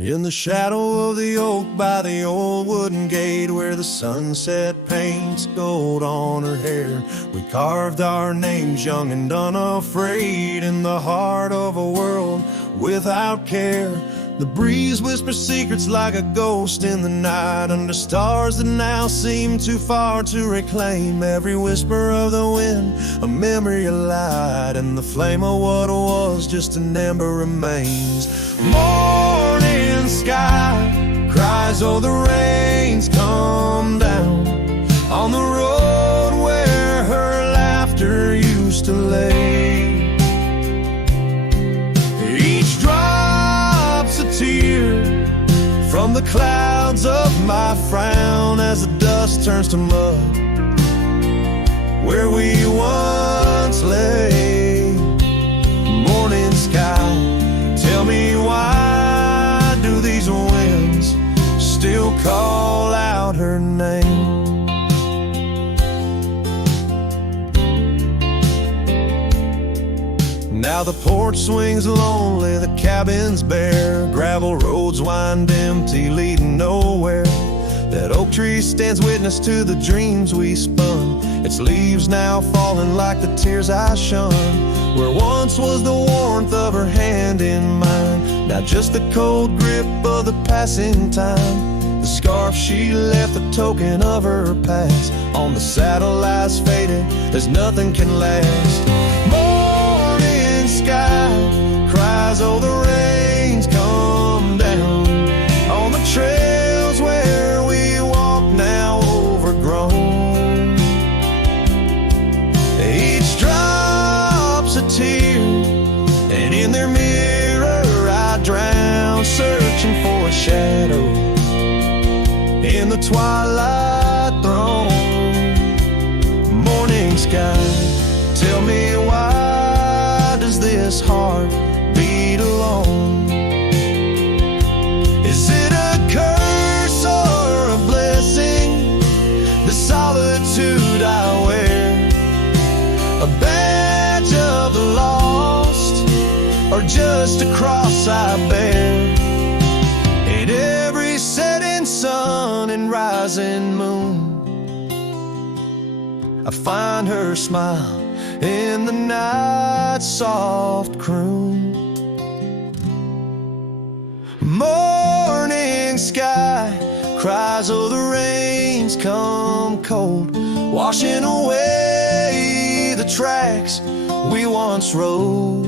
In the shadow of the oak by the old wooden gate, where the sunset paints gold on her hair, we carved our names young and unafraid in the heart of a world without care. The breeze whispers secrets like a ghost in the night, under stars that now seem too far to reclaim. Every whisper of the wind, a memory of light, and the flame of what was just an ember remains. Morning sky cries, oh the rains come down on the road where her laughter used to lay. Each drop's a tear from the clouds of my frown as the dust turns to mud where we once lay. Morning sky, tell me why do these winds still call out her name? Now the porch swings lonely, the cabin's bare, gravel roads wind empty, leading nowhere. That oak tree stands witness to the dreams we spun, its leaves now falling like the tears I shun. Where once was the warmth of her hand in mine, now just the cold grip of the passing time. The scarf she left, the token of her past, on the saddle lies faded as nothing can last. Morning sky cries, oh the rains come down on the trails where we walk now overgrown. Each drop's a tear, and in their mirror I drown, searching for a shadow in the twilight throne. Morning sky, tell me why does this heart beat alone? Is it a curse or a blessing, the solitude I wear? A badge of the lost, or just a cross I bear? In every setting sun and rising moon, I find her smile in the night's soft croon. Morning sky cries, oh the rains come cold, washing away the tracks we once rode.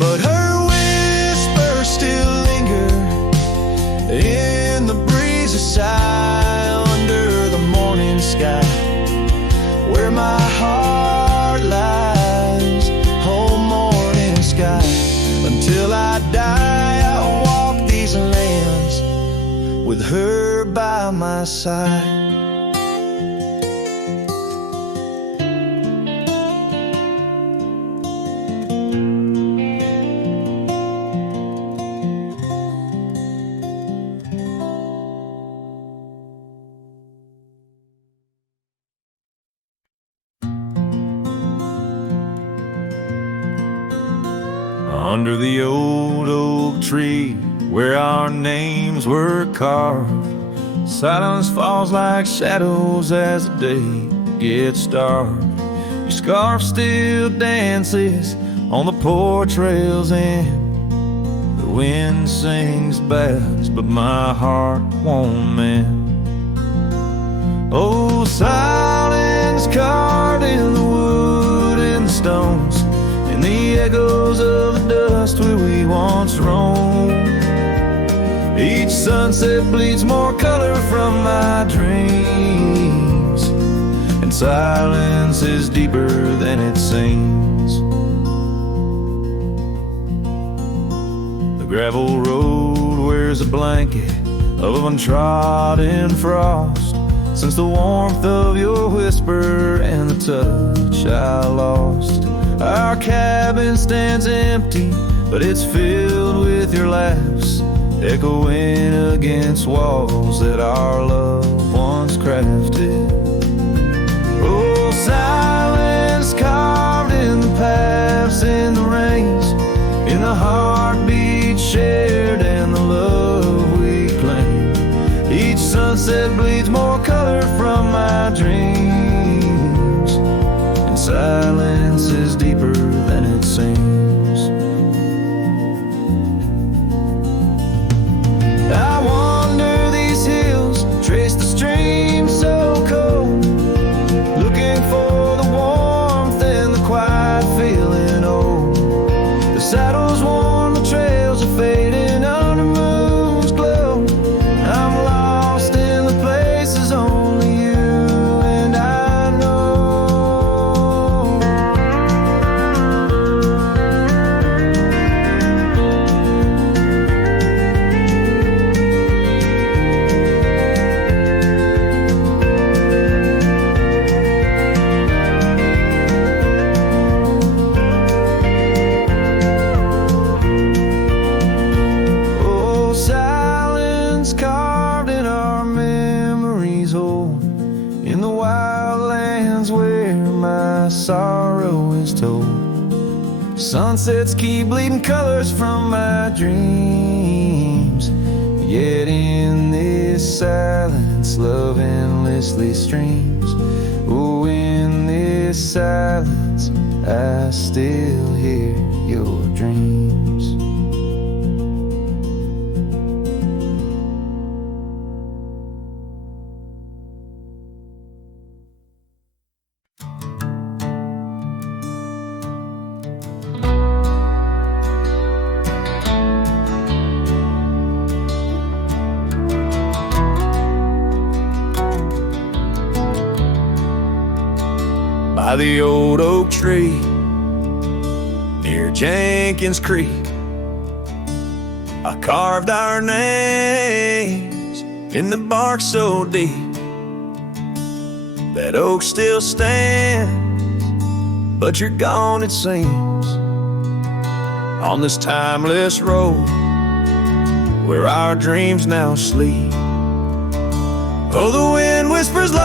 But her whispers still linger in the breezy sigh under the morning sky, where my heart lies. Oh morning sky, until I die I'll walk these lands with her by my side. Under the old oak tree where our names were carved, silence falls like shadows as the day gets dark. Your scarf still dances on the porch rails and the wind sings bass, but my heart won't mend. Oh, silence carved in the wood and the stones, and the echoes of the dust where we once roamed. Each sunset bleeds more color from my dreams, and silence is deeper than it seems. The gravel road wears a blanket of untrodden frost, since the warmth of your whisper and the touch I lost. Our cabin stands empty, but it's filled with your laughs, echoing against walls that our love once crafted. Oh, silence carved in the paths, in the rains, in the heartbeat shed sunset bleeds more color from my dreams, and silence is deeper than it seems. I wander these hills, trace the stream so cold, looking for the warmth and the quiet feeling old. The saddle's worn, the trails are fading under moon's glow. I'm lost in the places only you and I know. Oh, silence carved in our memories hold, in the wild lands where my sorrow is told. Sunsets keep bleeding colors from my dreams, yet in this silence love endlessly streams. Oh, in this silence I still hear your dreams. By the old oak tree near Jenkins Creek, I carved our names in the bark so deep that oak still stands, but you're gone it seems. On this timeless road where our dreams now sleep, oh, the wind whispers low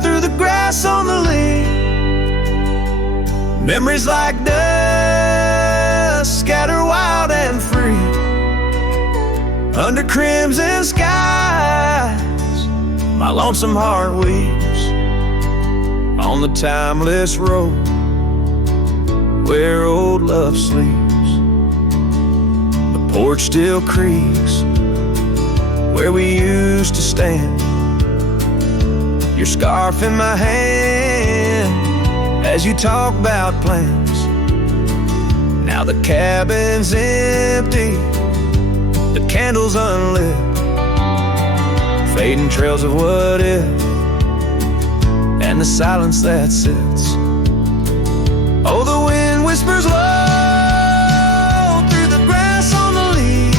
through the grass on the lea. Memories like dust scatter wild and free under crimson skies. My lonesome heart weeps on the timeless road where old love sleeps. The porch still creaks where we used to stand, your scarf in my hand as you talk about plans. Now the cabin's empty, the candles unlit, fading trails of what if, and the silence that sits. Oh, the wind whispers low through the grass on the lea.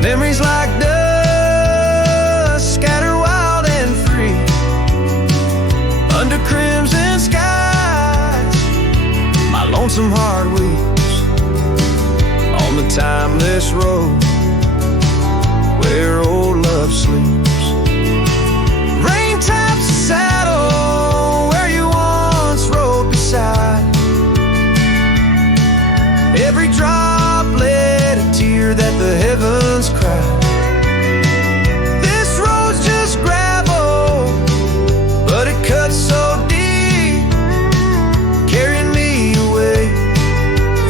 Memories like dust scatter wild and free under crimson skies. My lonesome heart weeps on the timeless road where old love sleeps. Rain taps the saddle where you once rode beside. Every droplet a tear that the heavens cry. This road's just gravel, but it cuts so deep, carrying me away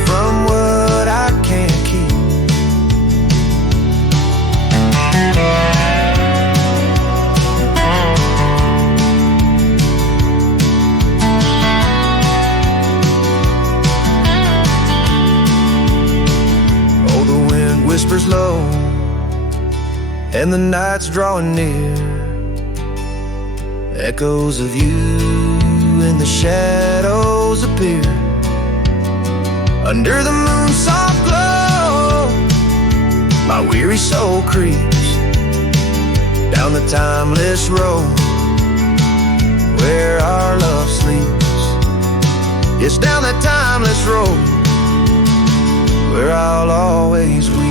from what I can't keep. Oh, the wind whispers low and the night's drawing near. Echoes of you in the shadows appear under the moon's soft glow. My weary soul creeps down the timeless road where our love sleeps. It's down that timeless road where I'll always weep.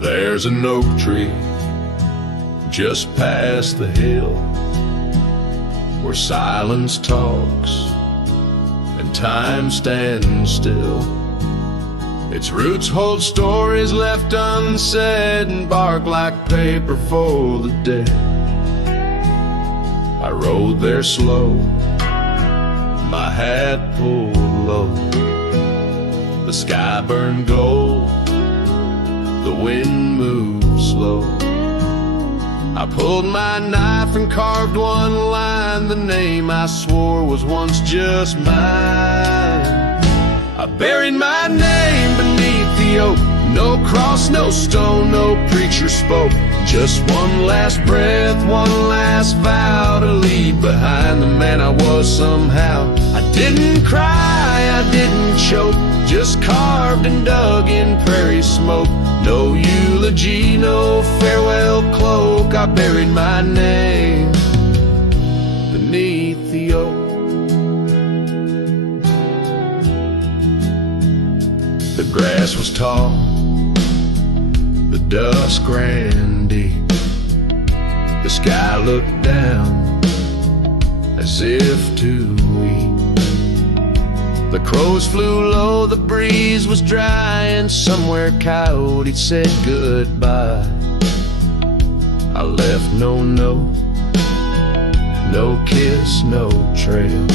There's an oak tree just past the hill, where silence talks and time stands still. Its roots hold stories left unsaid and bark like paper for the dead. I rode there slow, my hat pulled low. The sky burned gold, the wind moved slow. I pulled my knife and carved one line, the name I swore was once just mine. I buried my name beneath the oak, no cross, no stone, no preacher spoke. Just one last breath, one last vow to leave behind the man I was somehow. I didn't cry, I didn't choke, just carved and dug in prairie smoke. No eulogy, no farewell cloak, I buried my name beneath the oak. The grass was tall, the dusk ran deep. The sky looked down as if to weep. The crows flew low, the breeze was dry, and somewhere coyote said goodbye. I left no note, no kiss, no trail,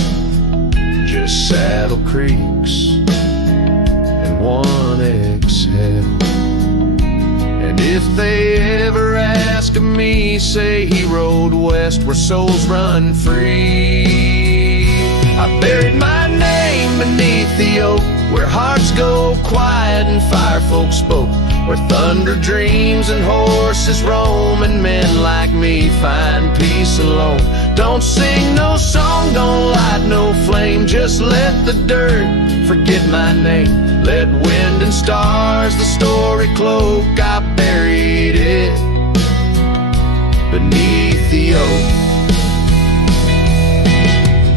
just saddle creaks and one exhale. And if they ever ask of me, say he rode west where souls run free. I buried my name beneath the oak, where hearts go quiet and fire folk spoke, where thunder dreams and horses roam, and men like me find peace alone. Don't sing no song, don't light no flame, just let the dirt forget my name. Let wind and stars the story cloak, I buried it beneath the oak.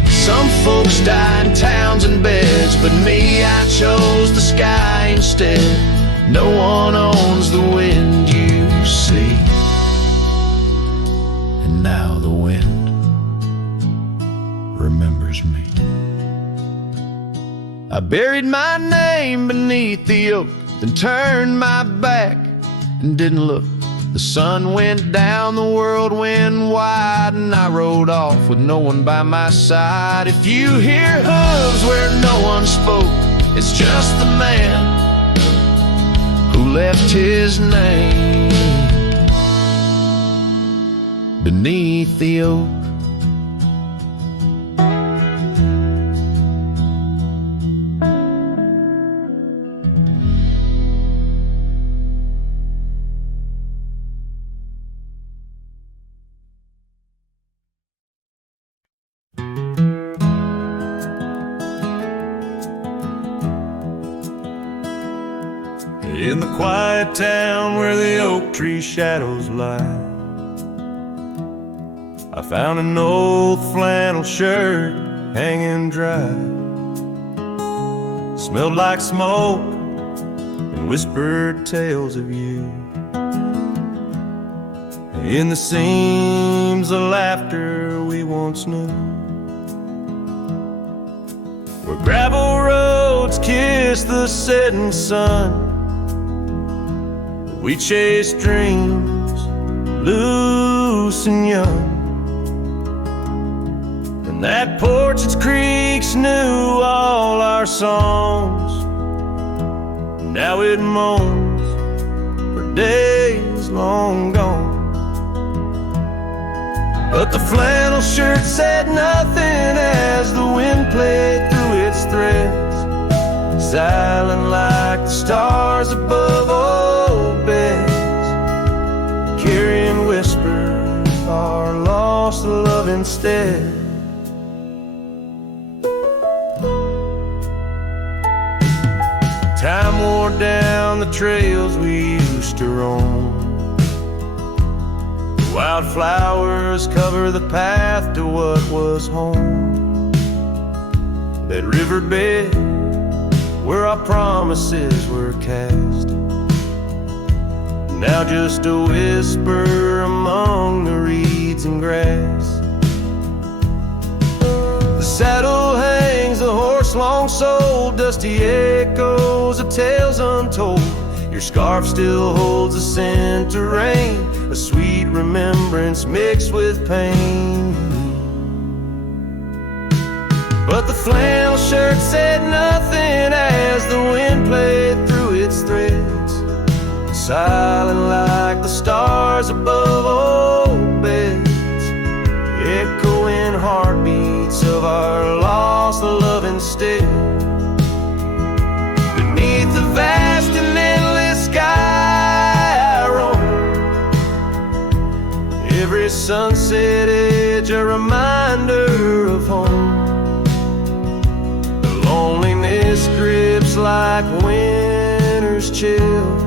Some folks die in towns and beds, but me, I chose the sky instead. No one owns the wind you see, and now the wind remembers me. I buried my name beneath the oak, then turned my back and didn't look. The sun went down, the world went wide, and I rode off with no one by my side. If you hear hooves where no one spoke, it's just the man who left his name beneath the oak. In the quiet town where the oak tree shadows lie, I found an old flannel shirt hanging dry. Smelled like smoke and whispered tales of you. In the seams of laughter we once knew, where gravel roads kiss the setting sun. We chased dreams, loose and young. And that porch, its creaks knew all our songs. Now it moans for days long gone. But the flannel shirt said nothing as the wind played through its threads, silent like the stars above old beds, carrying whispers of our lost love instead. Time wore down the trails we used to roam. Wildflowers cover the path to what was home. That riverbed where our promises were cast. now just a whisper among the reeds and grass. The saddle hangs, the horse long sold, dusty echoes of tales untold. Your scarf still holds a scent of rain, a sweet remembrance mixed with pain. But the flannel shirt said nothing as the wind played through its threads, silent like the stars above old beds, echoing heartbeats of our lost love instead. Beneath the vast and endless sky I roam, every sunset edge a reminder of home. The loneliness grips like winter's chill,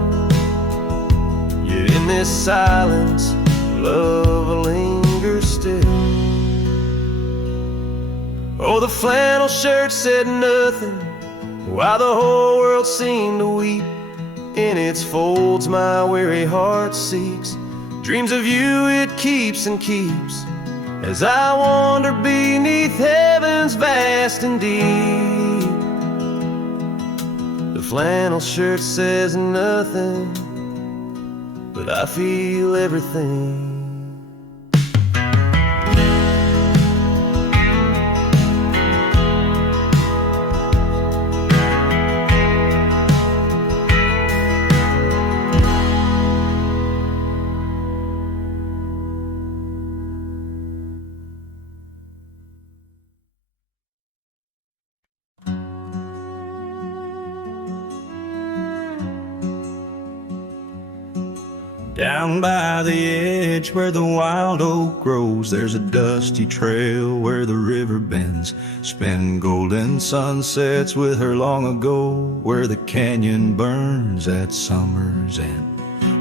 yet in this silence love lingers still. Oh, the flannel shirt said nothing while the whole world seemed to weep. In its folds my weary heart seeks, dreams of you it keeps and keeps, as I wander beneath heaven's vast and deep. The flannel shirt says nothing, but I feel everything. Down by the edge where the wild oak grows, there's a dusty trail where the river bends, spinning golden sunsets with her long ago, where the canyon burns at summer's end.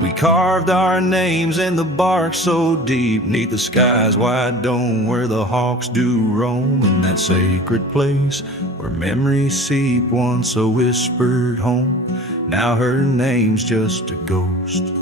We carved our names in the bark so deep, 'neath the sky's wide dome, where the hawks do roam, in that sacred place where memories seep, once a whispered home, now her name's just a ghost.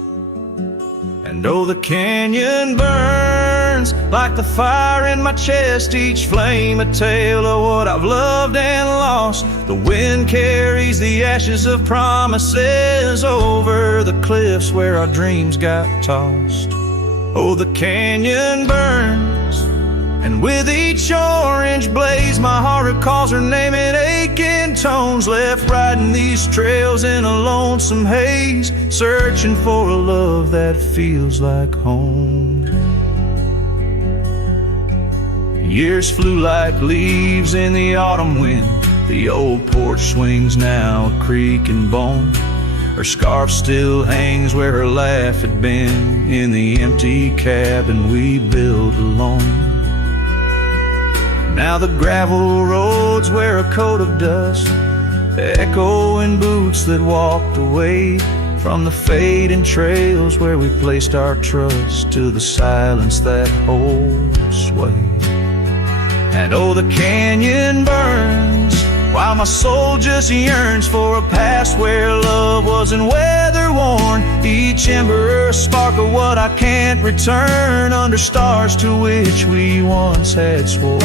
And oh, the canyon burns like the fire in my chest, each flame a tale of what I've loved and lost. The wind carries the ashes of promises over the cliffs where our dreams got tossed. Oh, the canyon burns, and with each orange blaze my heart recalls her name in aching tones, left riding these trails in a lonesome haze, searching for a love that feels like home. Years flew like leaves in the autumn wind, the old porch swings now a creak and bone. Her scarf still hangs where her laugh had been, in the empty cabin we built alone. Now the gravel roads wear a coat of dust, echoing boots that walked away from the fading trails where we placed our trust, to the silence that holds sway. And oh, the canyon burns while my soul just yearns for a past where love wasn't weather worn, each ember a spark of what I can't return, under stars to which we once had sworn.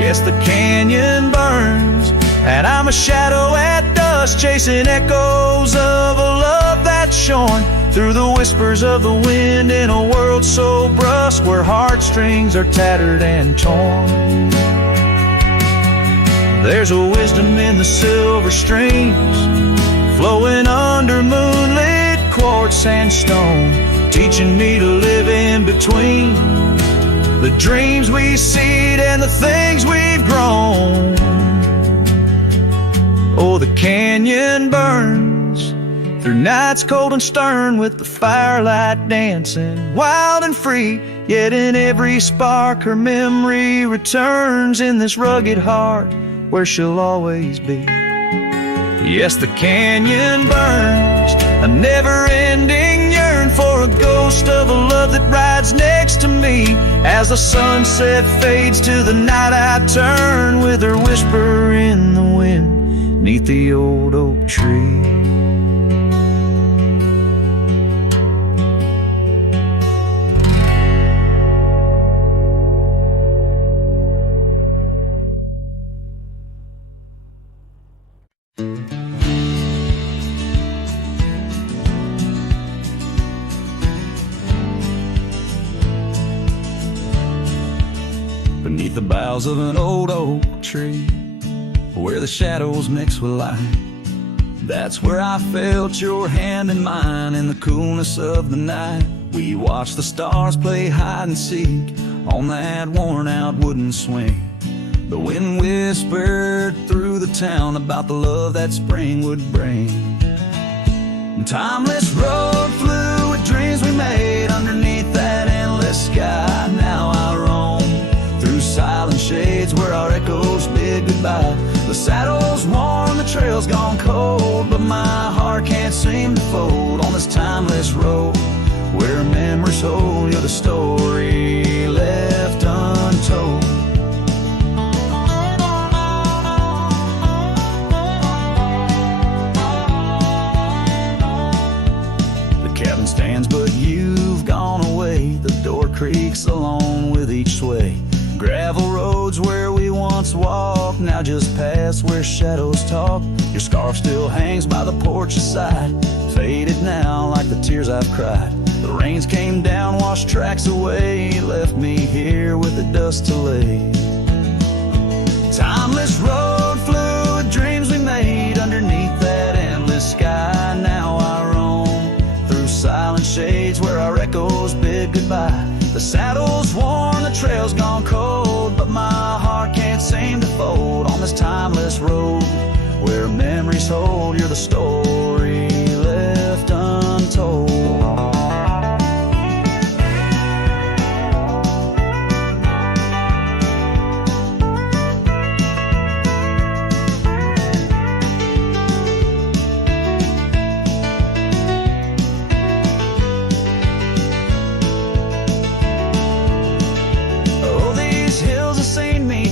Yes, the canyon burns, and I'm a shadow at dusk, chasing echoes of a love that's shorn through the whispers of the wind, in a world so brusque where heartstrings are tattered and torn. There's a wisdom in the silver streams flowing under moonlit quartz and stone, teaching me to live in between the dreams we seed and the things we've grown. Oh, the canyon burns through nights cold and stern, with the firelight dancing wild and free, yet in every spark her memory returns, in this rugged heart where she'll always be. Yes, the canyon burns, a never-ending yearn for a ghost of a love that rides next to me. As the sunset fades to the night I turn, with her whisper in the wind 'neath the old oak tree. beneath the boughs of an old oak tree, where the shadows mix with light. That's where I felt your hand in mine in the coolness of the night. We watched the stars play hide and seek on that worn out wooden swing. The wind whispered through the town about the love that spring would bring. Timeless road flew with dreams we made underneath that endless sky. Now I roam through silent shades where our echoes bid goodbye. The saddle's worn, the trail's gone cold, but my heart can't seem to fold on this timeless road where memories hold. You're the story left untold. Cabin stands, but you've gone away. The door creaks along with each sway. Gravel roads where we once walked, now just paths where shadows talk. Your scarf still hangs by the porch's side, faded now like the tears I've cried. The rains came down, washed tracks away, left me here with the dust to lay. Timeless road flew with dreams we made underneath that endless sky. Now I roam silent shades where our echoes bid goodbye. The saddle's worn, the trail's gone cold, but my heart can't seem to fold on this timeless road where memories hold. You're the story left untold.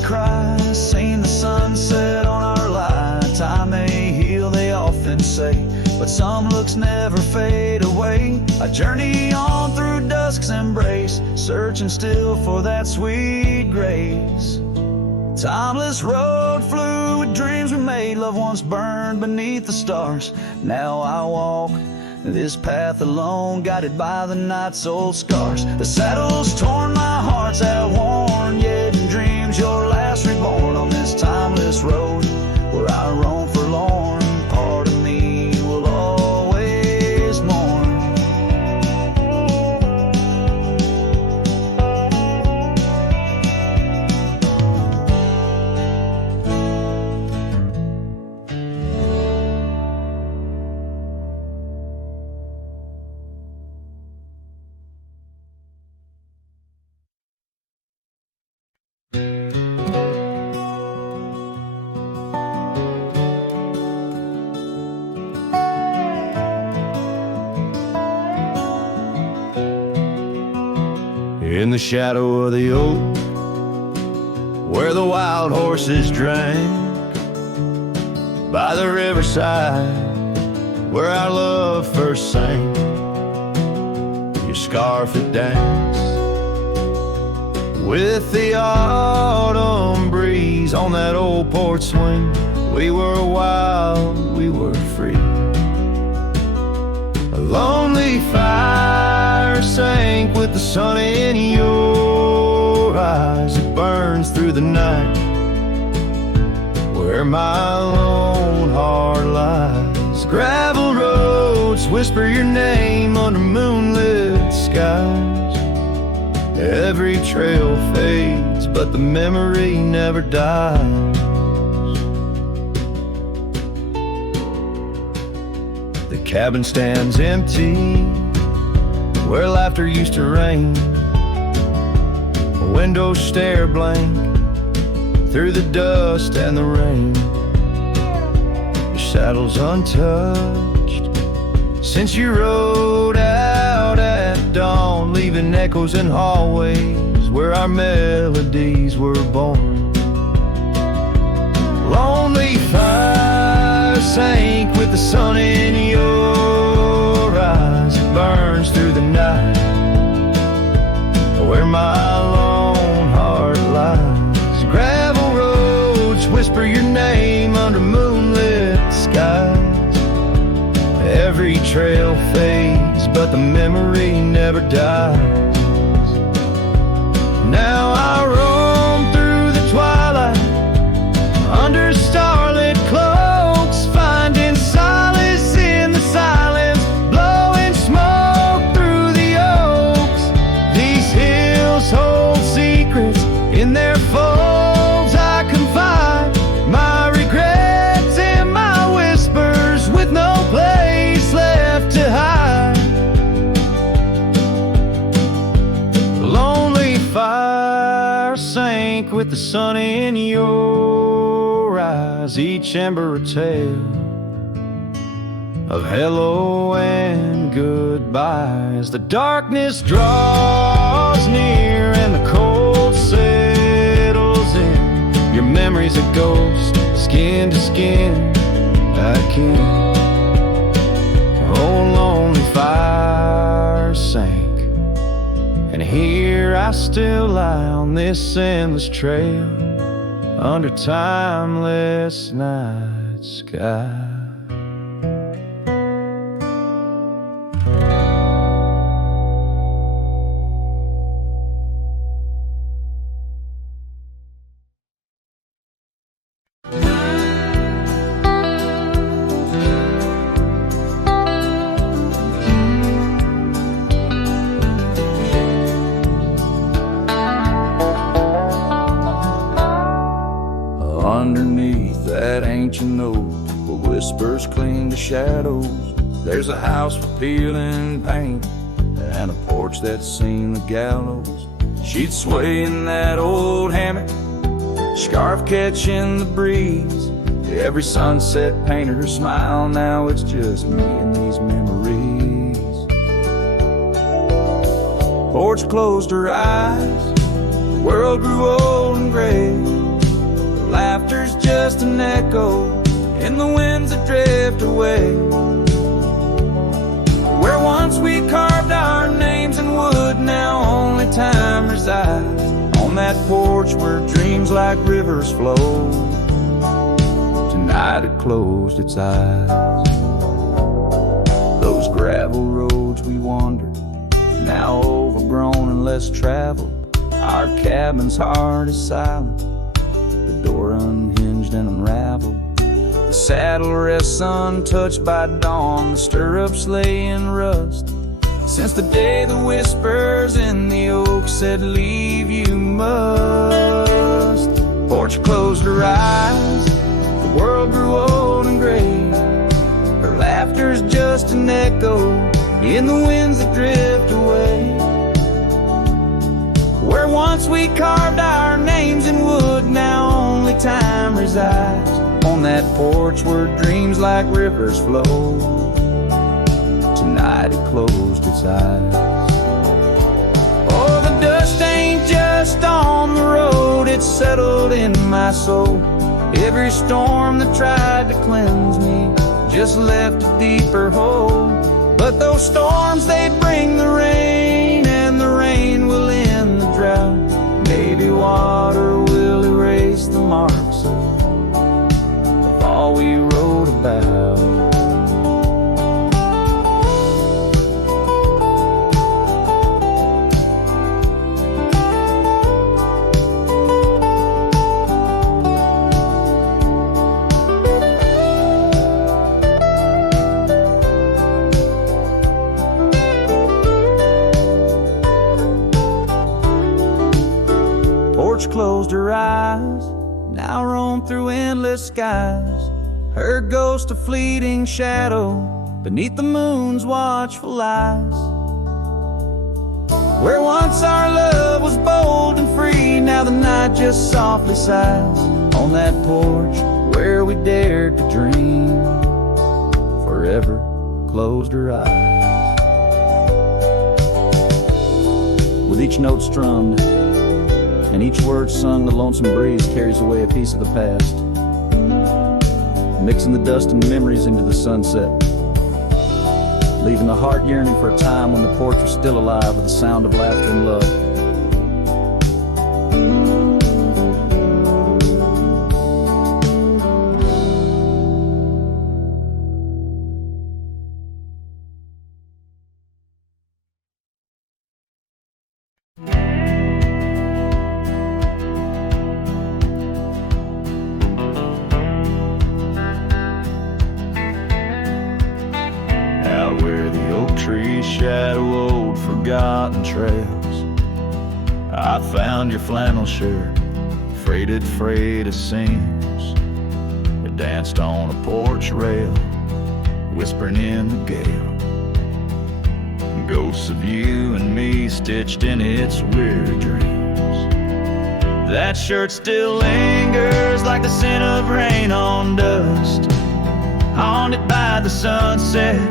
Cries, seen the sunset on our line. Time may heal, they often say, but some looks never fade away. I journey on through dusk's embrace, searching still for that sweet grace. Timeless road flew with dreams we made, love once burned beneath the stars. Now I walk this path alone, guided by the night's old scars. The saddle's torn, my heart's outworn, yet in dreams you're last reborn on this timeless road where I roam forlorn. Part of me will always mourn. In the shadow of the oak, where the wild horses drank, by the riverside, where our love first sang, your scarf it danced with the autumn breeze on that old porch swing. We were wild, we were free. A lonely fire sank with the sun in your eyes. It burns through the night where my lone heart lies. Gravel roads whisper your name under moonlit skies. Every trail fades, but the memory never dies. The cabin stands empty where laughter used to reign. Windows stare blank through the dust and the rain. Your saddle's untouched since you rode out at dawn, leaving echoes in hallways where our melodies were born. Lonely fire sank with the sun in your eyes. It burns through the night where my lone heart lies. Gravel roads whisper your name under moonlit skies. Every trail fades, but the memory never dies. Now I roam through with the sun in your eyes, each ember a tale of hello and goodbye. As the darkness draws near and the cold settles in, your memory's a ghost, skin to skin. I can't. Oh, lonely fire sank, and here I still lie on this endless trail under timeless night sky. Underneath that ancient oak, where whispers cling to shadows, there's a house for peeling paint and a porch that's seen the gallows. She'd sway in that old hammock, scarf catching the breeze. Every sunset painted her smile. Now it's just me and these memories. Porch closed her eyes, the world grew old and gray. Laughter's just an echo in the winds that drift away. Where once we carved our names in wood, now only time resides. On that porch where dreams like rivers flow, tonight it closed its eyes. Those gravel roads we wandered, now overgrown and less traveled. Our cabin's heart is silent, the door unhinged and unraveled. The saddle rests untouched by dawn, the stirrups lay in rust. Since the day the whispers in the oak said, leave you must. Porch closed her eyes, the world grew old and gray. Her laughter's just an echo in the winds that drift away. Where once we carved our names in wood, now only time resides. On that porch where dreams like rivers flow, tonight it closed its eyes. Oh, the dust ain't just on the road, it's settled in my soul. Every storm that tried to cleanse me just left a deeper hole. But those storms, they bring the rain, and the rain will end the drought. Maybe water will erase the marks of all we wrote about. Porch closed her eyes, now roam through endless skies. Her ghost a fleeting shadow beneath the moon's watchful eyes. Where once our love was bold and free, now the night just softly sighs. On that porch where we dared to dream, forever closed her eyes. With each note strummed and each word sung, the lonesome breeze carries away a piece of the past, mixing the dust and memories into the sunset, leaving the heart yearning for a time when the porch was still alive with the sound of laughter and love. Shadow old forgotten trails, I found your flannel shirt, freighted freight of seams. It danced on a porch rail, whispering in the gale. Ghosts of you and me stitched in its weird dreams. That shirt still lingers like the scent of rain on dust, haunted by the sunset,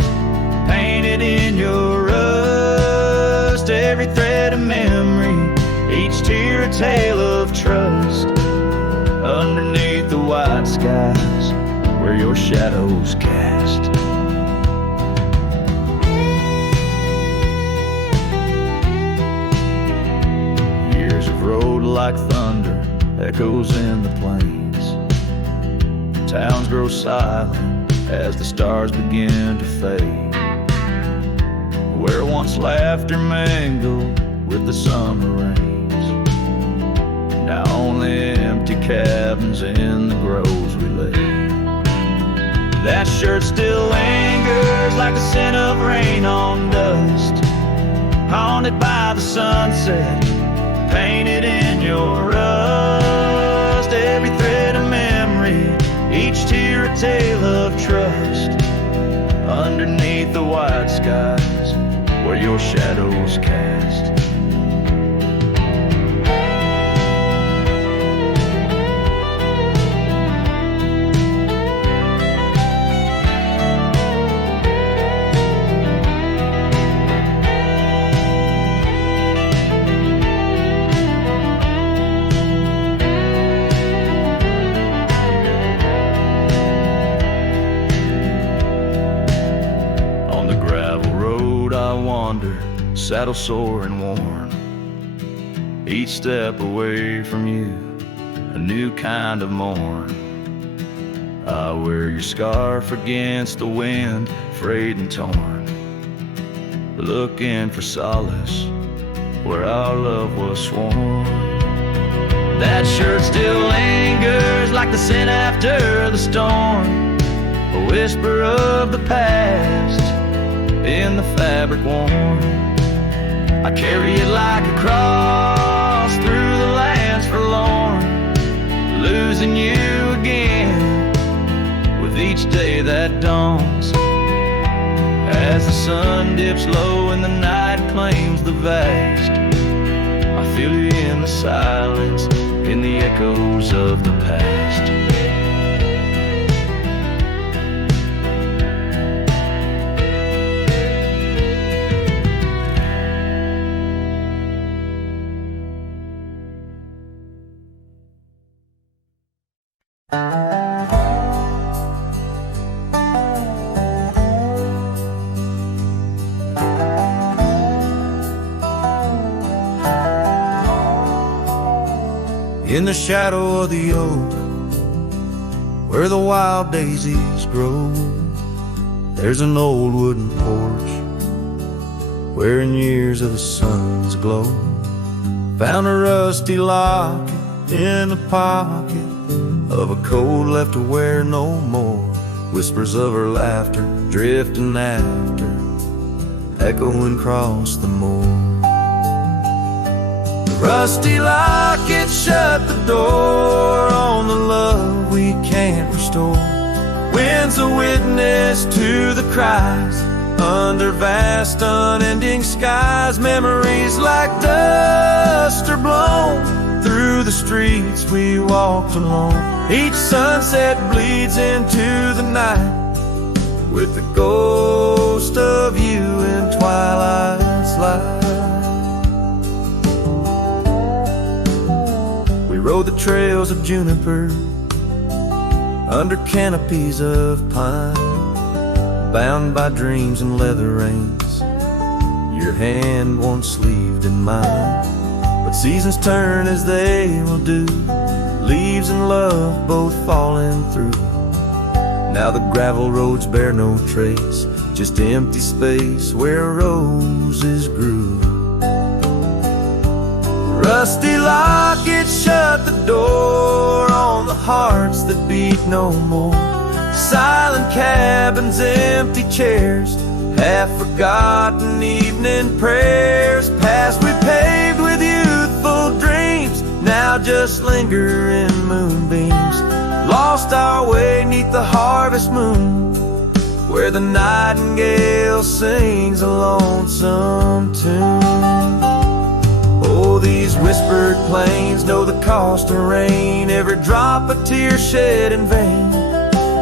painted in your rust. Every thread a memory, each tear a tale of trust. Underneath the white skies where your shadows cast. Years of road like thunder echoes in the plains. Towns grow silent as the stars begin to fade. Where once laughter mingled with the summer rains, now only empty cabins in the groves we lay. That shirt still lingers like the scent of rain on dust, haunted by the sunset, painted in your rust. Every thread a memory, each tear a tale of trust. Underneath the white skies where your shadows cast. Saddle sore and worn, each step away from you, a new kind of morn. I wear your scarf against the wind, frayed and torn, looking for solace where our love was sworn. That shirt still lingers like the scent after the storm, a whisper of the past in the fabric worn. I carry it like a cross through the lands forlorn, losing you again with each day that dawns. As the sun dips low and the night claims the vast, I feel you in the silence, in the echoes of the past. In the shadow of the oak, where the wild daisies grow, there's an old wooden porch where in years of the sun's glow, found a rusty locket in the pocket of a coat left to wear no more. Whispers of her laughter drifting after, echoing across the moor. Rusty locket shut the door on the love we can't restore. Wind's a witness to the cries under vast unending skies. Memories like dust are blown through the streets we walked alone. Each sunset bleeds into the night with the ghost of you in twilight's light. We rode the trails of juniper under canopies of pine, bound by dreams and leather reins, your hand once sleeved in mine. But seasons turn as they will do, leaves and love both falling through. Now the gravel roads bear no trace, just empty space where roses grew. Rusty locket shut the door on the hearts that beat no more. Silent cabins, empty chairs, half-forgotten evening prayers. Past we paved with youthful dreams, now just linger in moonbeams. Lost our way 'neath the harvest moon, where the nightingale sings a lonesome tune. Oh, these whispers dirt plains know the cost of rain, every drop a tear shed in vain.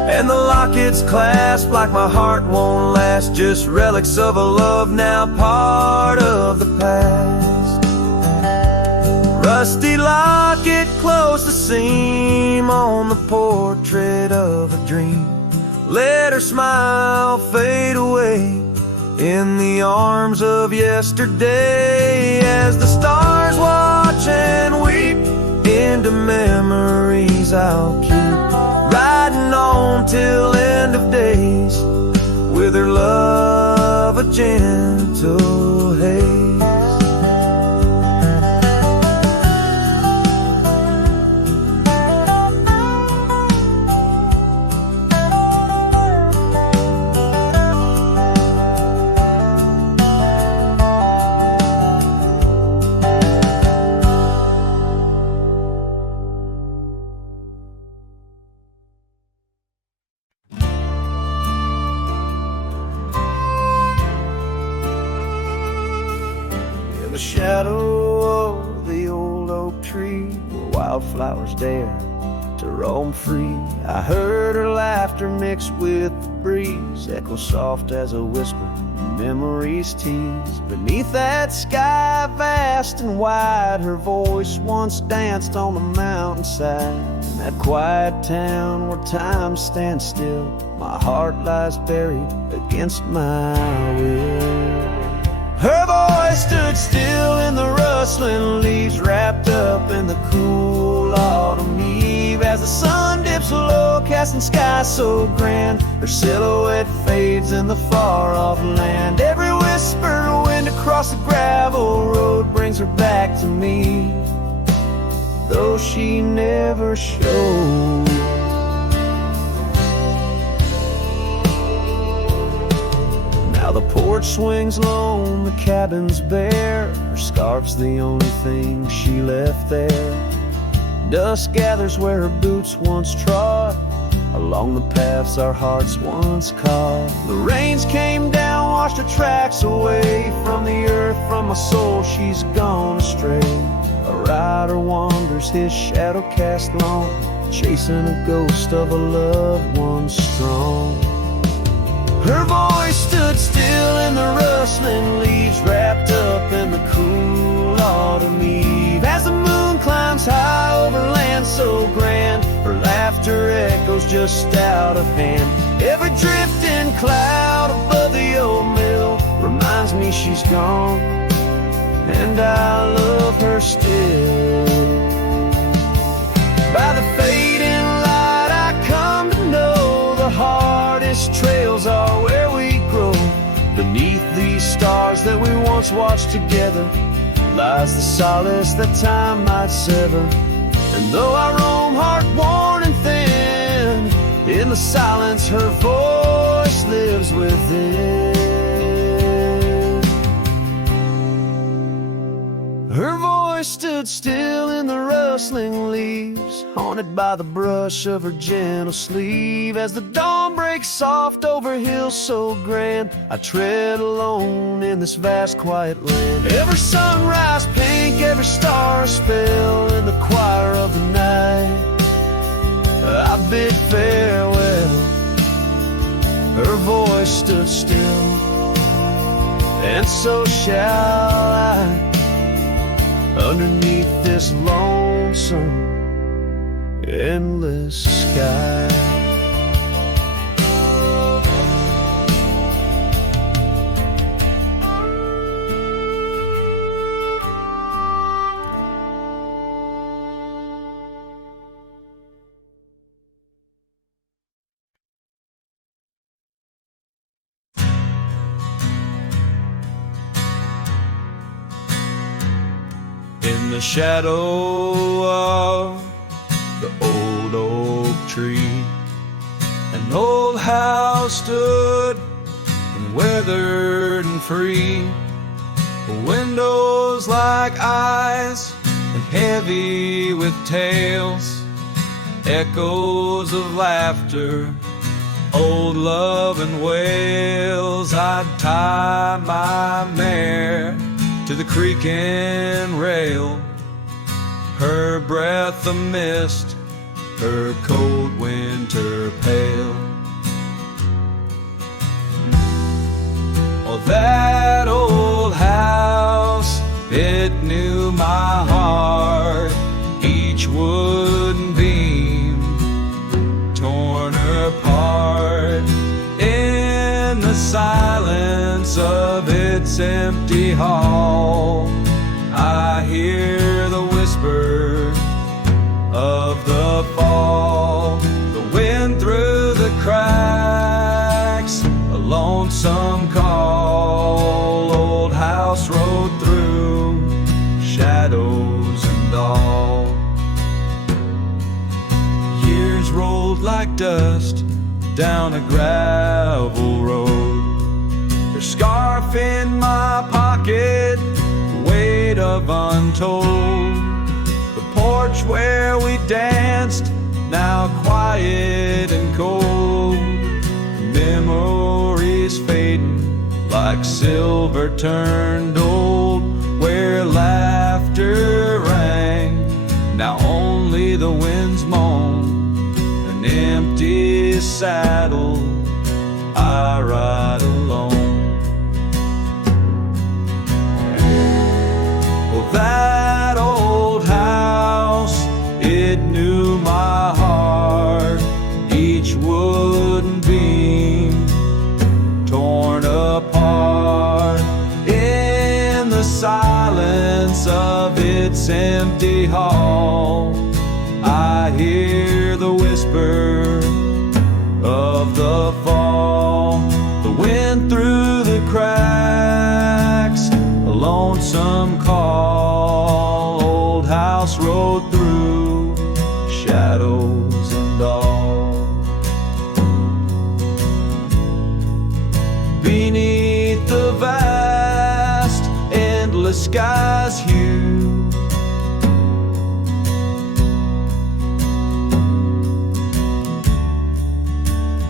And the lockets clasp like my heart won't last, just relics of a love now part of the past. Rusty locket close the seam on the portrait of a dream. Let her smile fade away in the arms of yesterday, as the stars watch and weep into memories I'll keep, riding on till end of days with her love a gentle haze. The shadow of the old oak tree where wildflowers dare to roam free, I heard her laughter mixed with the breeze, echo soft as a whisper, memories tease. Beneath that sky vast and wide, her voice once danced on the mountainside. In that quiet town where time stands still, my heart lies buried against my will. Her voice stood still in the rustling leaves, wrapped up in the cool autumn eve, as the sun dips low, casting sky so grand. Her silhouette fades in the far-off land. Every whisper wind across the gravel road brings her back to me, though she never showed. Now the porch swings lone, the cabin's bare, her scarf's the only thing she left there. Dust gathers where her boots once trod, along the paths our hearts once caught. The rains came down, washed her tracks away from the earth, from my soul she's gone astray. A rider wanders, his shadow cast long, chasing a ghost of a loved one strong. Her voice stood still in the rustling leaves, wrapped up in the cool autumn eve, as the moon climbs high over land so grand. Her laughter echoes just out of hand. Every drifting cloud above the old mill reminds me she's gone, and I love her still. By the fading light I come to know the hardest trails are where we grow. Beneath these stars that we once watched together lies the solace that time might sever. And though I roam heart-worn and thin, in the silence her voice lives within. Her voice stood still in the rustling leaves, haunted by the brush of her gentle sleeve. As the dawn breaks soft over hills so grand, I tread alone in this vast quiet land. Every sunrise pink, every star a spell, in the choir of the night I bid farewell. Her voice stood still, and so shall I, underneath this lonesome, endless sky. In the shadow of the old oak tree, an old house stood and weathered and free. Windows like eyes and heavy with tales, echoes of laughter, old love and wails. I'd tie my mare to the creaking rail her breath a mist, her cold winter pale. Oh, that old house, it knew my heart, each wooden beam torn apart. In the silence of its empty hall, I hear the whisper of the fall. The wind through the cracks, a lonesome call. Old house rode through, shadows and all. Years rolled like dust down a gravel road. Her scarf in my pocket, weight of untold. The porch where we danced, now quiet and cold. Memories fading like silver turned old. Where laughter rang, now only the winds moan. An empty saddle, I ride alone. Well, that old house, it knew my heart, each wooden beam torn apart. In the silence of its empty hall, I hear the whisper of the fall. The wind through the cracks, a lonesome call. Old house rode through, shadows and all. Beneath the vast, endless sky's hue,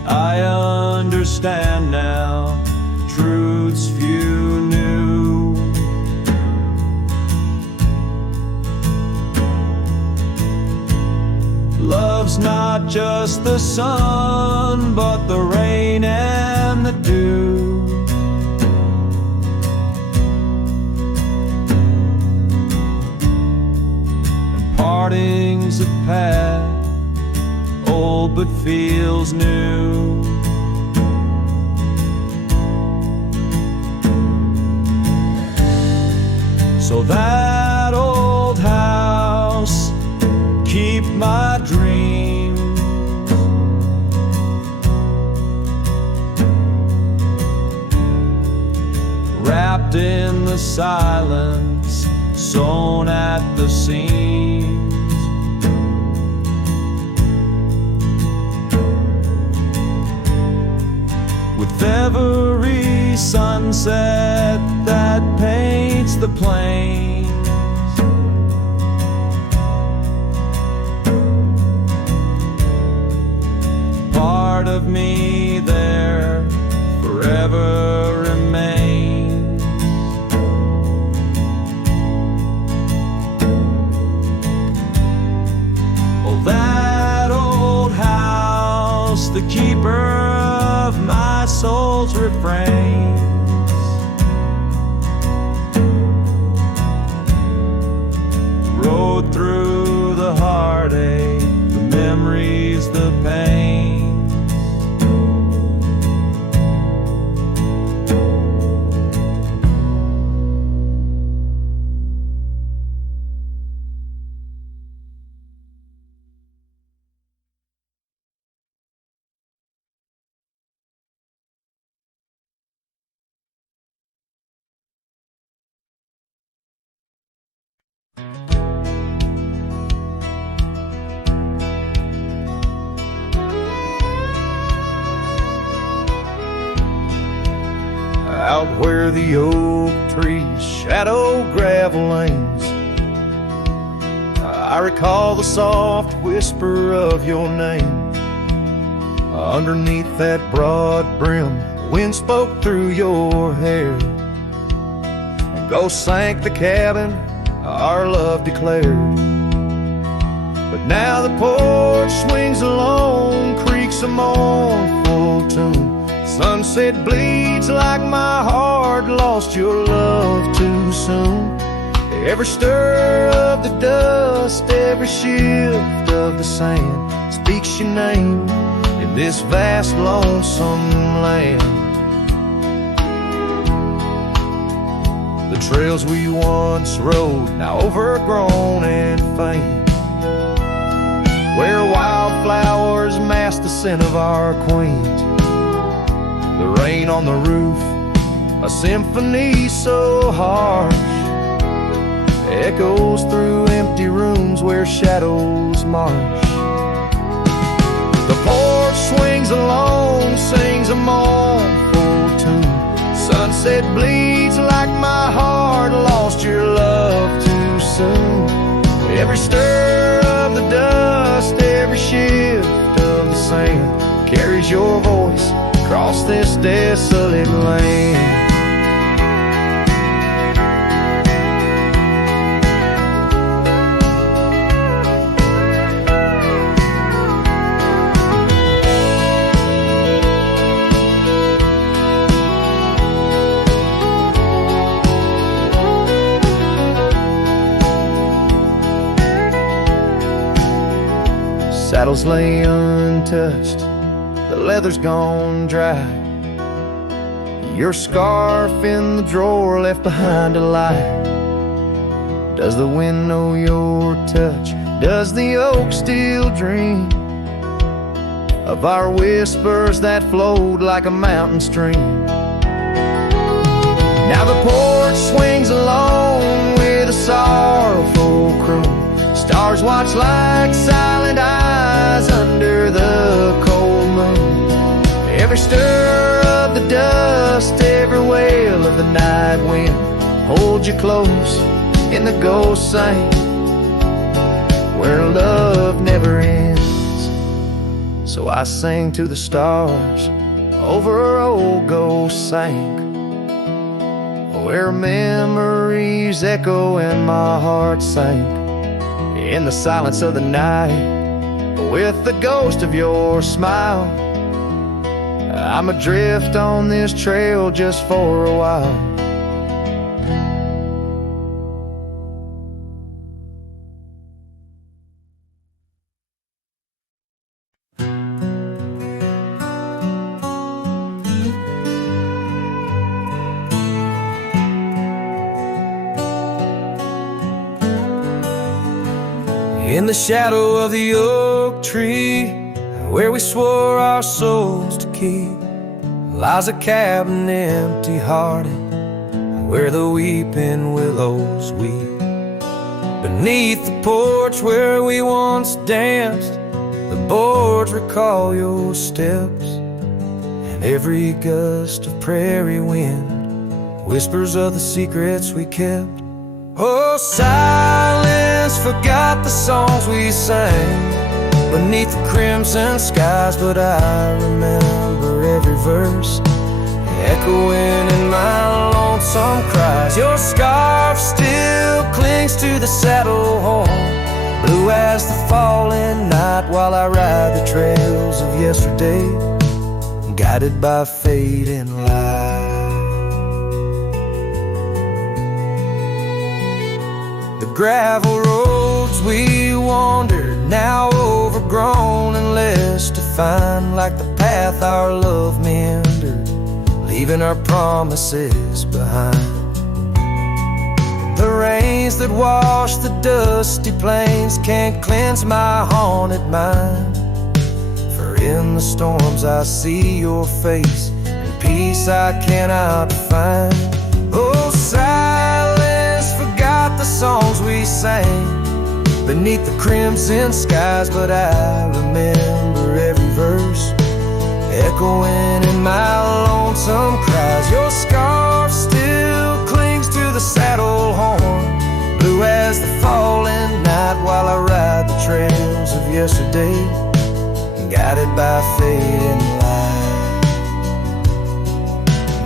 I understand now truths few knew. Love's not just the sun, but the rain and the dew. And partings of past, old but feels new. So that old house, keep my dreams. Wrapped in the silence, sewn at the seams. With every sunset that paints the plains, part of me there forever remains. Oh, that old house, the keeper of my soul's refrains, rode through the heartache, the memories, the pain. Out where the oak trees shadow gravel lanes, I recall the soft whisper of your name. Underneath that broad brim, the wind spoke through your hair. A ghost sank the cabin, our love declared. But now the porch swings alone, creaks a mournful tune. Sunset bleeds like my heart lost your love too soon. Every stir of the dust, every shift of the sand speaks your name in this vast lonesome land. The trails we once rode, now overgrown and faint, where wildflowers mask the scent of our quaint. The rain on the roof, a symphony so harsh, echoes through empty rooms where shadows march. The porch swings alone, sings a mournful tune. Sunset bleeds like my heart lost your love too soon. Every stir of the dust, every shift of the sand carries your voice across this desolate land. Saddles lay untouched, the leather's gone dry. Your scarf in the drawer left behind to lie. Does the wind know your touch? Does the oak still dream of our whispers that flowed like a mountain stream? Now the porch swings alone with a sorrowful croon. Stars watch like silent eyes under the cold moon. Every stir of the dust, every wail of the night wind holds you close in the ghost sing where love never ends. So I sing to the stars over old ghost sank, where memories echo and my heart sank in the silence of the night with the ghost of your smile. I'm adrift on this trail just for a while. In the shadow of the oak tree, where we swore our souls to keep, lies a cabin empty-hearted, where the weeping willows weep. Beneath the porch where we once danced, the boards recall your steps, and every gust of prairie wind whispers of the secrets we kept. Oh, silence forgot the songs we sang beneath the crimson skies, but I remember every verse echoing in my lonesome cries. Your scarf still clings to the saddle horn, blue as the falling night, while I ride the trails of yesterday, guided by fading light. The gravel roads we wandered, now overgrown and less defined, like the path our love meandered, leaving our promises behind. The rains that wash the dusty plains can't cleanse my haunted mind, for in the storms I see your face, and peace I cannot find. Oh, silence forgot the songs we sang beneath the crimson skies, but I remember every verse echoing in my lonesome cries. Your scarf still clings to the saddle horn, blue as the falling night, while I ride the trails of yesterday, guided by fading light.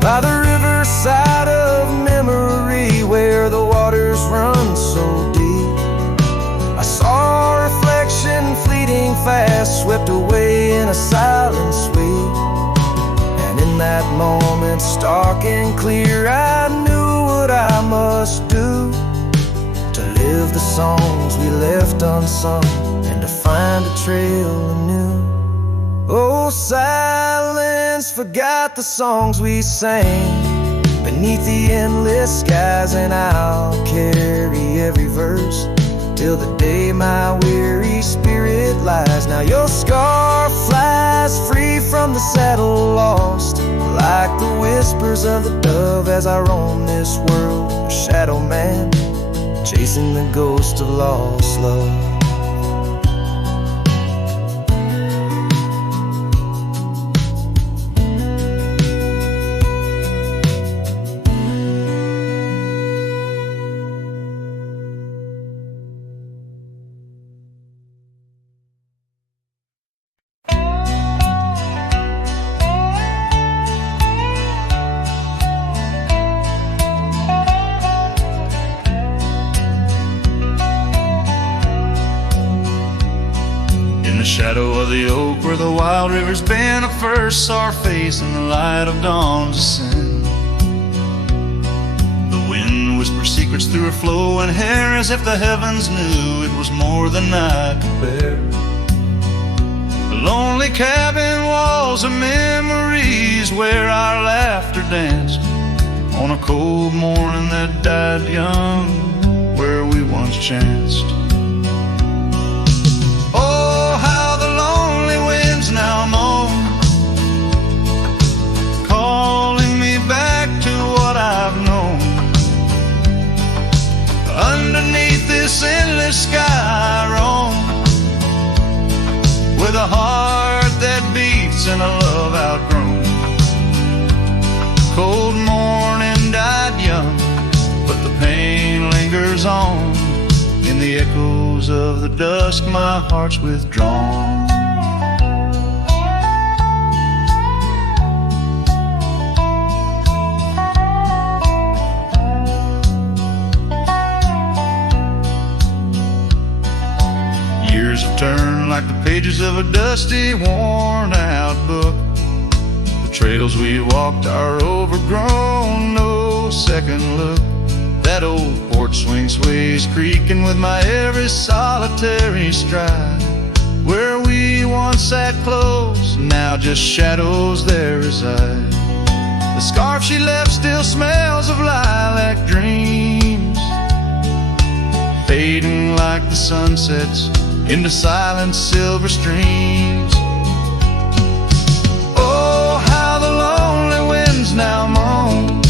By the riverside of memory, where the waters run so deep, I saw a reflection stark and clear, I knew what I must do to live the songs we left unsung and to find a trail anew. Oh, silence forgot the songs we sang beneath the endless skies, and I'll carry every verse till the day my weary spirit lies. Now your scarf flies free from the saddle, lost like the whispers of the dove as I roam this world, a shadow man chasing the ghost of lost love. Shadow of the oak where the wild rivers bend, I first saw her face in the light of dawn's ascent. The wind whispered secrets through her flowing hair, as if the heavens knew it was more than I could bear. The lonely cabin walls of memories where our laughter danced on a cold morning that died young, where we once chanced. Now moan, calling me back to what I've known. Underneath this endless sky I roam, with a heart that beats and a love outgrown. Cold morning died young, but the pain lingers on. In the echoes of the dusk my heart's withdrawn. Turn like the pages of a dusty, worn-out book. The trails we walked are overgrown, no second look. That old porch swing sways creaking with my every solitary stride. Where we once sat close, now just shadows there reside. The scarf she left still smells of lilac dreams, fading like the sunsets into silent silver streams. Oh, how the lonely winds now moan,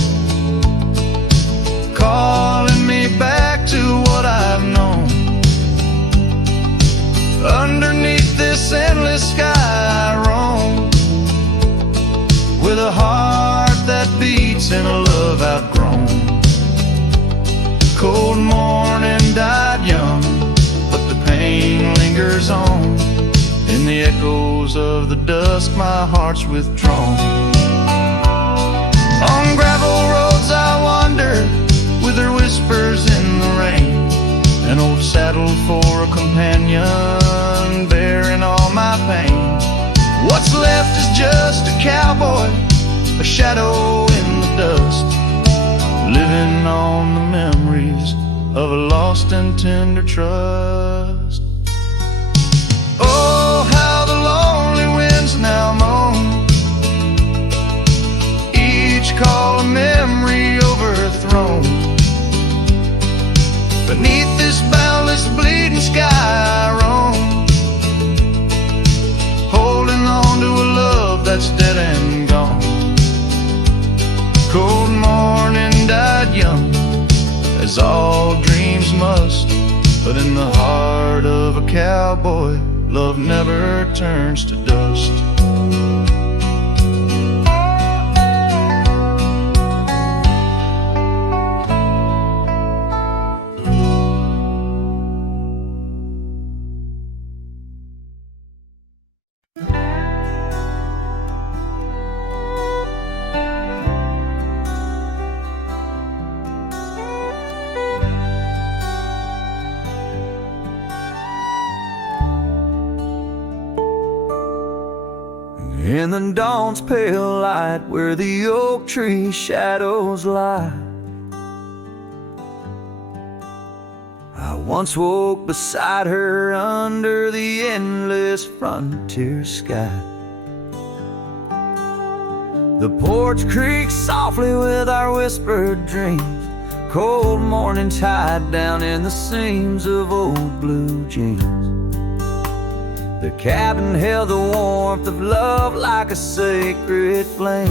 calling me back to what I've known. Underneath this endless sky I roam, with a heart that beats and a love outgrown. Cold morning died young, but the pain lingers on. In the echoes of the dusk my heart's withdrawn. On gravel roads I wander, with her whispers in the rain. An old saddle for a companion, bearing all my pain. What's left is just a cowboy, a shadow in the dust, living on the memories of a lost and tender trust. Oh, how the lonely winds now moan, each call a memory overthrown. Beneath this boundless bleeding sky I roam, holding on to a love that's dead and gone. Cold morning died young, as all dreams must, but in the heart of a cowboy, love never turns to dust. in the dawn's pale light where the oak tree shadows lie. I once woke beside her under the endless frontier sky. The porch creaks softly with our whispered dreams, cold morning tide down in the seams of old blue jeans. The cabin held the warmth of love like a sacred flame,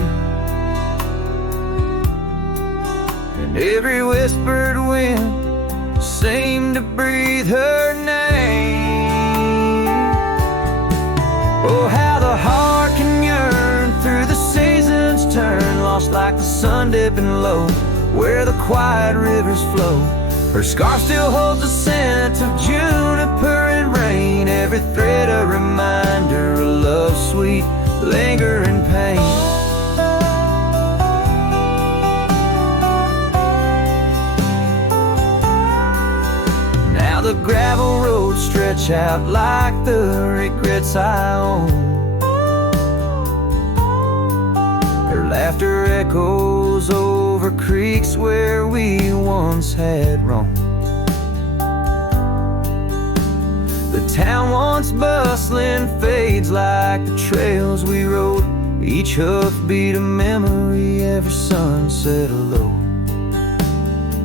and every whispered wind seemed to breathe her name. Oh, how the heart can yearn through the seasons turn, lost like the sun dipping low where the quiet rivers flow. Her scarf still holds the scent of juniper and rain, every thread a reminder of love's sweet lingering pain. Now the gravel roads stretch out like the regrets I own. Her laughter echoes over creeks where we once had roamed. The town once bustling fades like the trails we rode, each hoofbeat a memory, every sunset a low.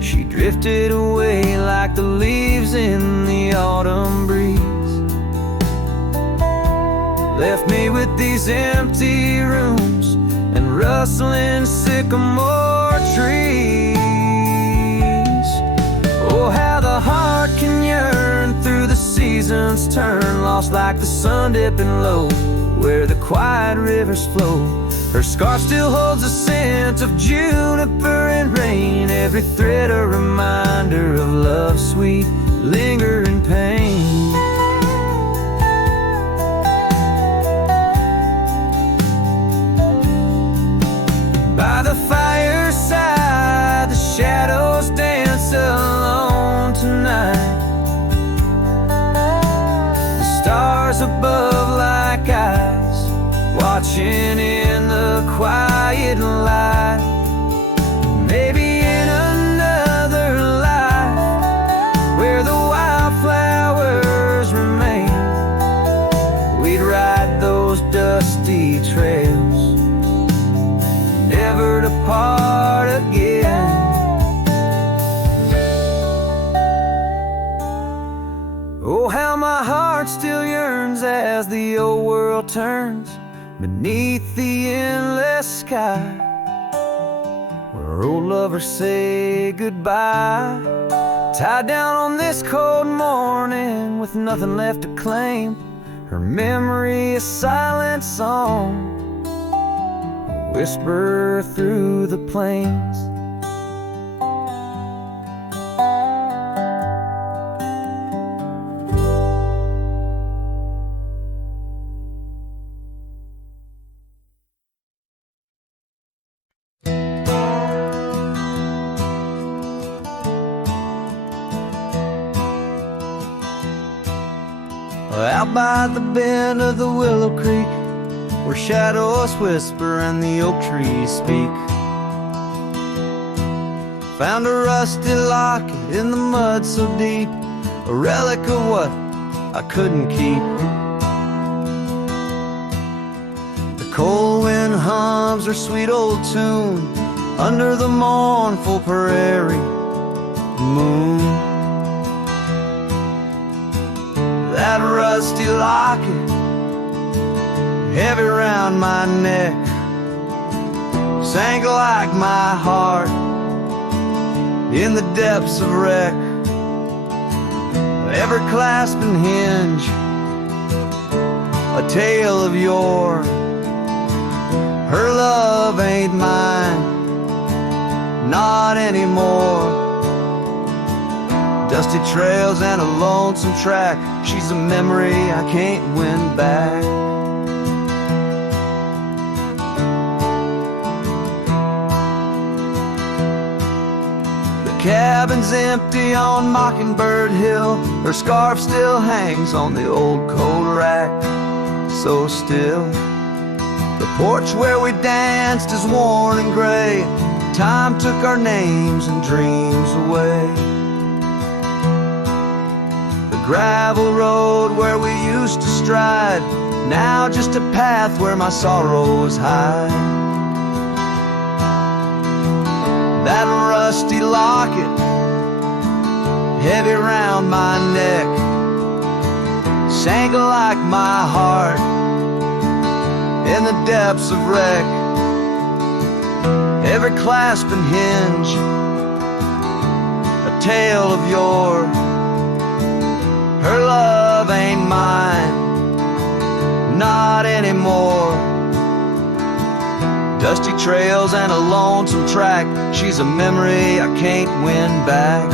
She drifted away like the leaves in the autumn breeze, left me with these empty rooms and rustling sycamore trees. Oh, how the heart can yearn through the seasons turn, lost like the sun dipping low where the quiet rivers flow. Her scarf still holds the scent of juniper and rain, every thread a reminder of love's sweet lingering pain. By the fireside, the shadows dance alone tonight. The stars above like eyes, watching in the quiet light. Maybe in another life, where the wildflowers remain, we'd ride those dusty trails, never to part again. Oh, how my heart still yearns as the old world turns beneath the endless sky, where old lovers say goodbye, tied down on this cold morning with nothing left to claim. Her memory a silent song, whisper through the plains. Out by the bend of the Willow Creek, where shadows whisper and the oak trees speak, found a rusty locket in the mud so deep, a relic of what I couldn't keep. The cold wind hums her sweet old tune under the mournful prairie moon. That rusty locket, heavy round my neck, sank like my heart in the depths of wreck. Ever clasping hinge, a tale of yore. Her love ain't mine, not anymore. Dusty trails and a lonesome track, she's a memory I can't win back. The cabin's empty on Mockingbird Hill, her scarf still hangs on the old cold rack, so still. Porch where we danced is worn and gray. Time took our names and dreams away. The gravel road where we used to stride, now just a path where my sorrows hide. That rusty locket, heavy round my neck, sank like my heart in the depths of wreck. Every clasp and hinge, a tale of yore. Her love ain't mine, not anymore. Dusty trails and a lonesome track, she's a memory I can't win back.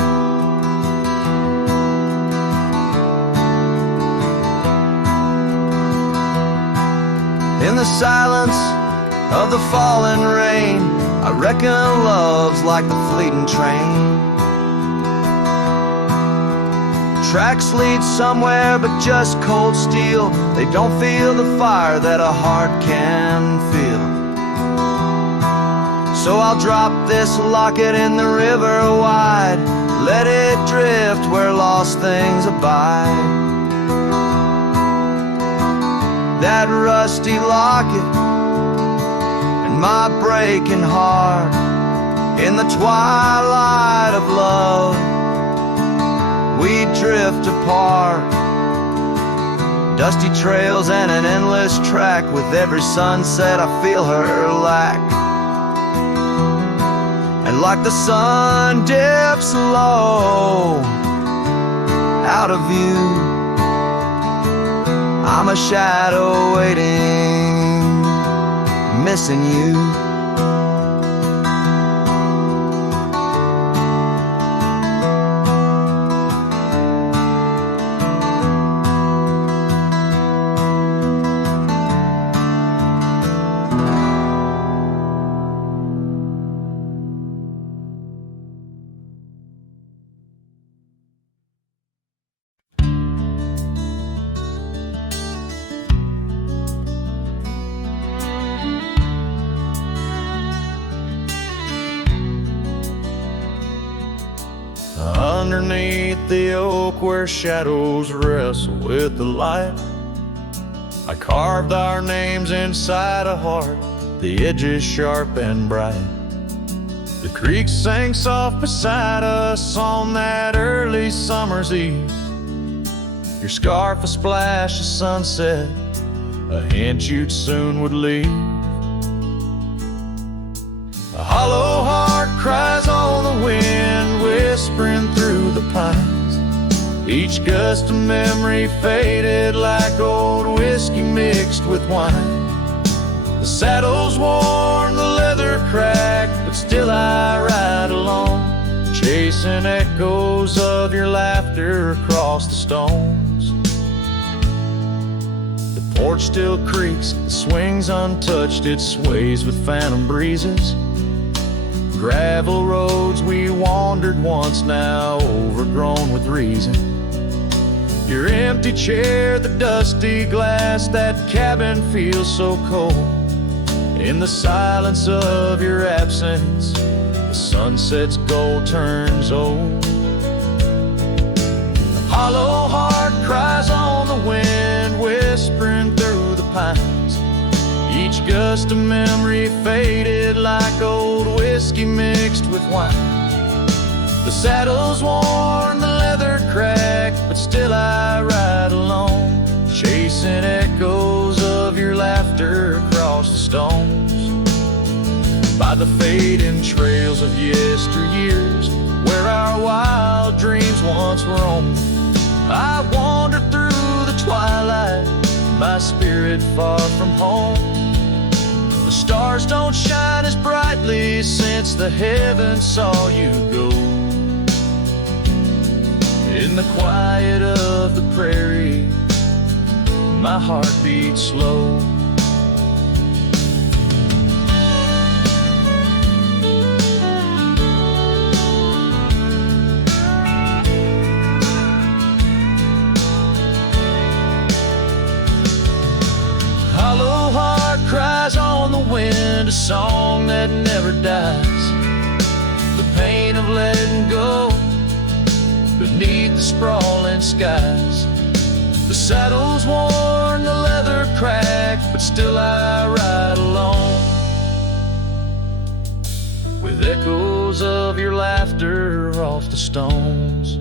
In the silence of the falling rain, I reckon love's like the fleeting train. Tracks lead somewhere but just cold steel. They don't feel the fire that a heart can feel. So I'll drop this locket in the river wide, let it drift where lost things abide. That rusty locket and my breaking heart, in the twilight of love we drift apart. Dusty trails and an endless track, with every sunset I feel her lack. And like the sun dips low out of view, I'm a shadow waiting, missing you. Underneath the oak where shadows wrestle with the light, I carved our names inside a heart, the edges sharp and bright. The creek sang soft beside us on that early summer's eve. Your scarf a splash of sunset, a hint you'd soon would leave. A hollow heart cries on the wind, whispering through the pines. Each gust of memory faded like old whiskey mixed with wine. The saddle's worn, the leather cracked, but still I ride along, chasing echoes of your laughter across the stones. The porch still creaks, it swings untouched, it sways with phantom breezes. Gravel roads we wandered once, now overgrown with reason. Your empty chair, the dusty glass, that cabin feels so cold. In the silence of your absence, the sunset's gold turns old. A hollow heart cries on the wind, whispering through the pines. Each gust of memory faded like old whiskey mixed with wine. The saddle's worn, the leather cracked, but still I ride alone, chasing echoes of your laughter across the stones. By the fading trails of yesteryears, where our wild dreams once roamed, I wander through the twilight, my spirit far from home. The stars don't shine as brightly since the heavens saw you go. In the quiet of the prairie, my heart beats slow. Hollow heart cries on a song that never dies, the pain of letting go beneath the sprawling skies. The saddle's worn, the leather cracked, but still I ride alone, with echoes of your laughter off the stones.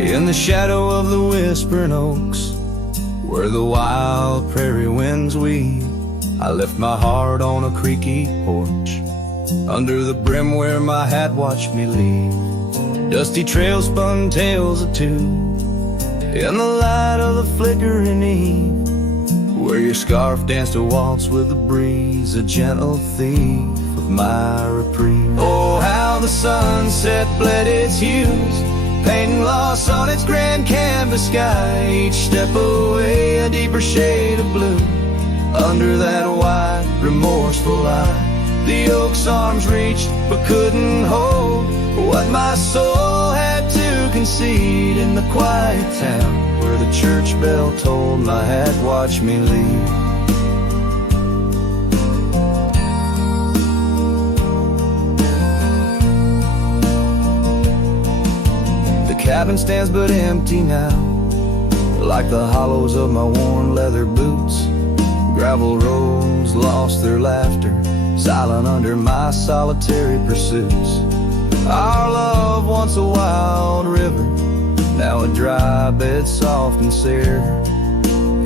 In the shadow of the whispering oaks, where the wild prairie winds weave, I left my heart on a creaky porch, under the brim where my hat watched me leave. Dusty trails spun tales of two, in the light of the flickering eve, where your scarf danced a waltz with the breeze, a gentle thief of my reprieve. Oh, how the sunset bled its hues, painting loss on its grand canvas sky. Each step away a deeper shade of blue, under that wide, remorseful eye. The oak's arms reached but couldn't hold what my soul had to concede, in the quiet town where the church bell tolled, my hat watched me leave. Cabin stands but empty now, like the hollows of my worn leather boots. Gravel roads lost their laughter, silent under my solitary pursuits. Our love, once a wild river, now a dry bed soft and sere.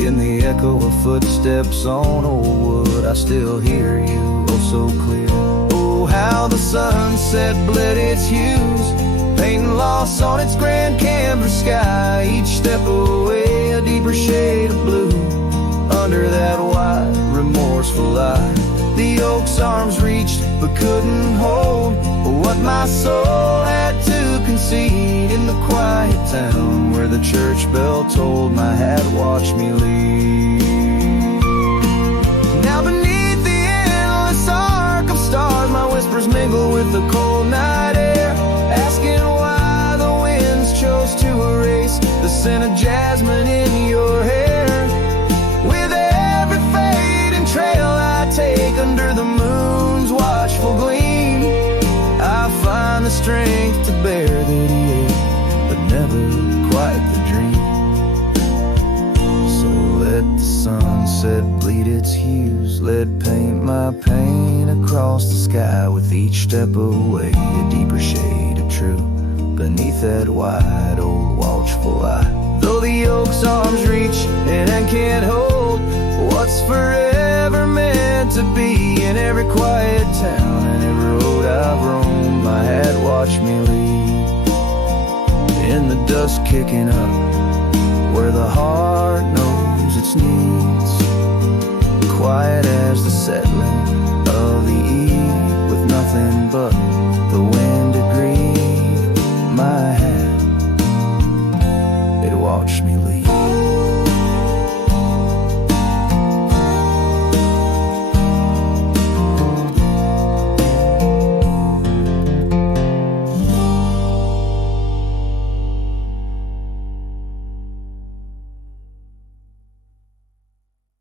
In the echo of footsteps on old wood, I still hear you oh so clear. Oh, how the sunset bled its hues, painting loss on its grand canvas sky. Each step away a deeper shade of blue, under that wide, remorseful eye. The oak's arms reached but couldn't hold what my soul had to concede, in the quiet town where the church bell tolled, my hat watched me leave. Now beneath the endless arc of stars, my whispers mingle with the cold night air, asking why the winds chose to erase the scent of jasmine in your hair. With every fading trail I take under the moon's watchful gleam, I find the strength to bear that he ate, but never quite the dream. So let the sunset bleed its hues, let paint my pain across the sky, with each step away a deeper shade of true, beneath that wide old watchful eye. Though the oak's arms reach and can't hold what's forever meant to be, in every quiet town and every road I've roamed, my hat watched me leave. In the dust kicking up, where the heart knows its needs, quiet as the settling of the eve, with nothing but the wind